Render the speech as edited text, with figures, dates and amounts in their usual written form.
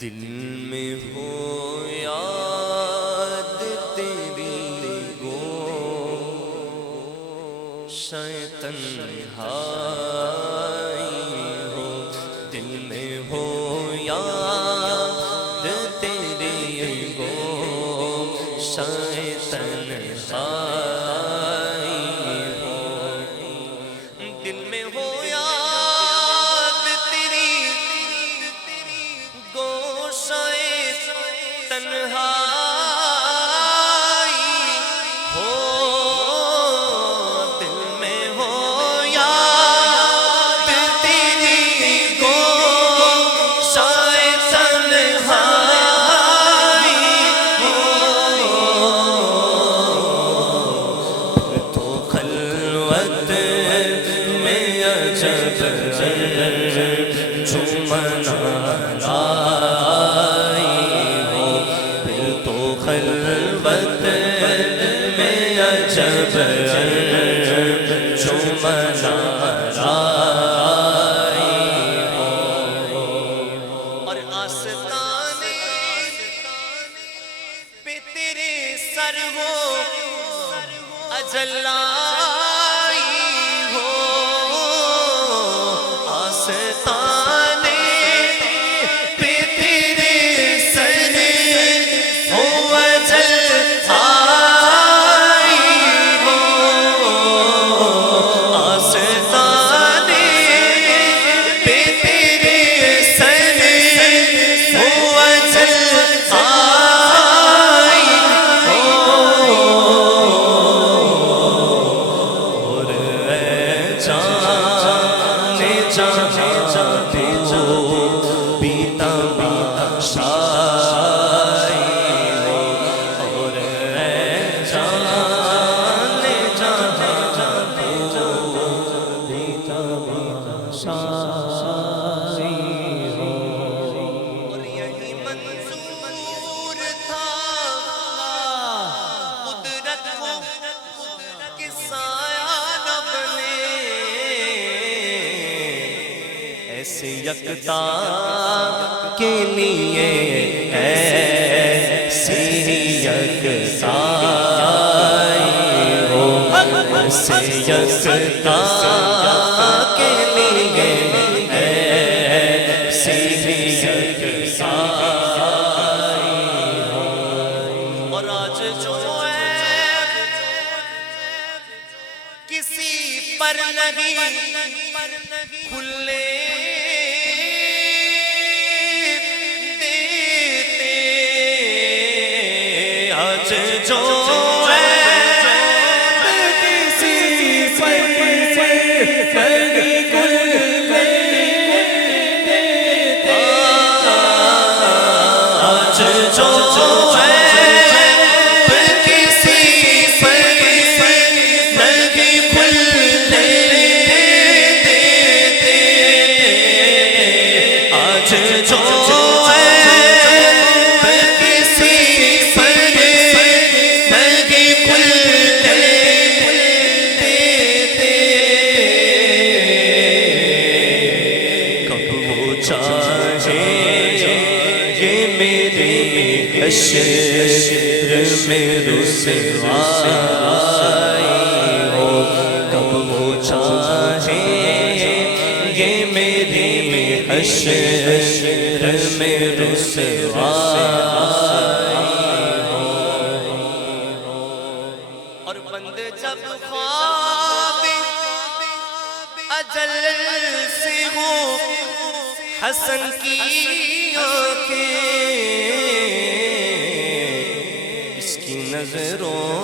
دل میں ہو یاد تیری گوشۂ تنہائی ہو، دل میں ہو یاد تیری گوشۂ تنہائی ہو، دل میں ہو یاد تیری گوشۂ تنہائی ہو، دل میں ہو یاد تیری گوشۂ تنہائی ہو، تو خلوت میں عجب جھومنا خلوت میں عجب جھومنا رائی ہو، اور آستانے پہ تیرے سر ہو اجل آئی ہو، آستانے پہ تیرے سر ہو اجل آئی ہو، آستانے پہ تیرے سر ہو اجل آئی ہو، اور اے جانے جاتے جو بیتا شائی ہو، اور اے جانے جاتے جو بیتا شائی ہو، اور یہی منظور تھا قدرت کو کہ سایہ نہ بنے، ایسے یکتا کے لیے ایسی یکتائی ہو، ایسے یکتا کے لیے ایسی یکتائی ہو، اور آج جو ہے کسی پر نہیں کھلنے دیتے، آج جو ہے کسی پر نہیں کھلنے دیتے، آج جو ہے کسی پر نہیں کھلنے دیتے، آج جو ہے کسی پر نہیں کھلنے دیتے، کب وہ چاہے یہ میرے حشر میں رسوائی ہو، کب وہ چاہے یہ میرے حشر میں رسوائی ہو، اور بند جب خواب اجل سے ہو حسن کی آنکھیں، اس کی نظروں